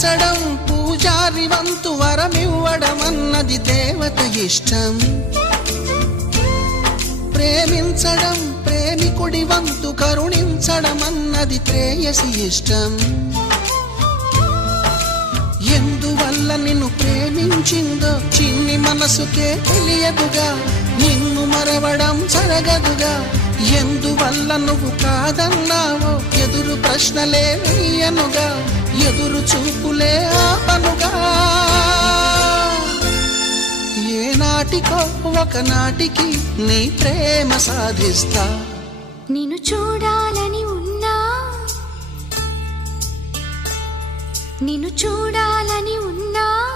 పూజించడం పూజారి వంతు వరమివ్వడం అన్నది దేవత ఇష్టం. ప్రేమించడం ప్రేమికుడి వంతు కరుణించడం అన్నది ప్రేయసి ఇష్టం. ఎందువల్ల నిన్ను ప్రేమించిందో చిన్ని మనసుకే తెలియదుగా, నిన్ను మరవడం జరగదుగా. ఎందువల్ల నువ్వు కాదన్నావో ఎదురు ప్రశ్నలే వేయనుగా, ఎదురు చూపులే ఆపనుగా. ఏనాటికో ఒకనాటికి నీ ప్రేమ సాధిస్తా. నిన్ను చూడాలని ఉన్నా, నిన్ను చూడాలని ఉన్నా